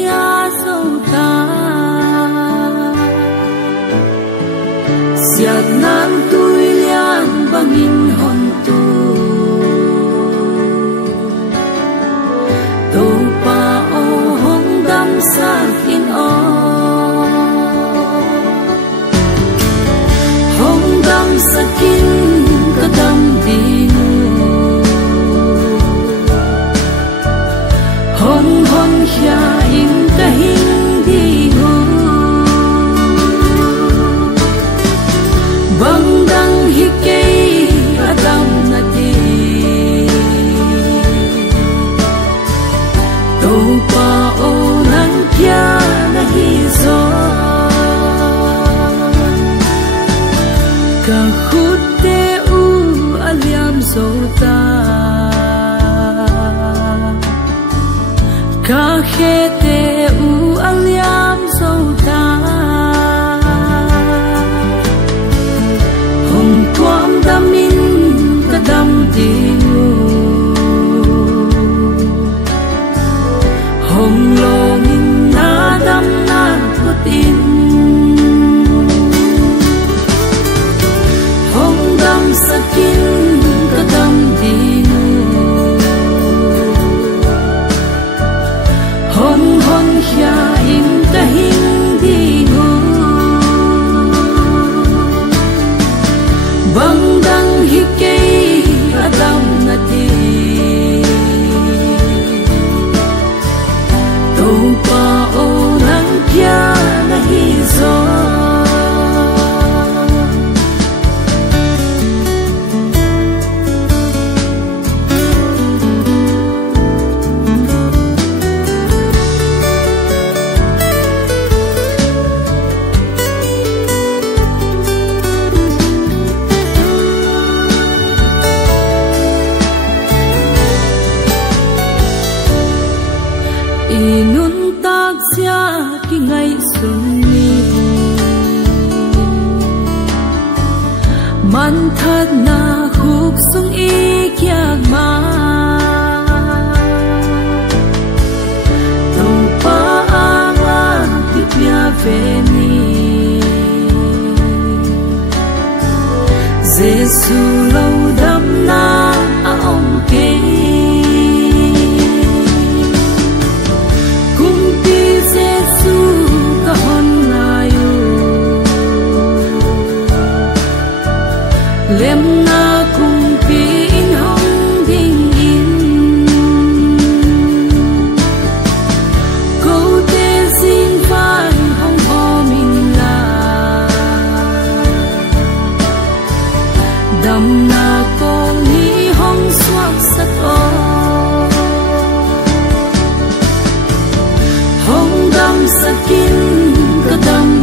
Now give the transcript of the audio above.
tia sâu ta siat nan tui liang bangin hon tu to pa o hong dam sa in o hong dam sakin kadam din hong hong hia in kahin di hu bang dang hi ke adam na ti to pa o nang kya na hi zo ka khut te u aliam zo ta ka khe te u aliam zo ta hong tuam damin kadam din hong longin na dam na putin hong dam sakin kadam din hong hong hia in kahin di hu bang dang hi ke adam na ti to pa o nang kya na hi zo inun tak sia ki ngai sun ni man that na huk sung i kyak ma to pa anga ti pya ve ni Giêsu lâu đam na a ông ke lem na kung pin hong ding in câu te xin van hong ho min la dam na kong ni hong swak sat o hong dam sakin kadam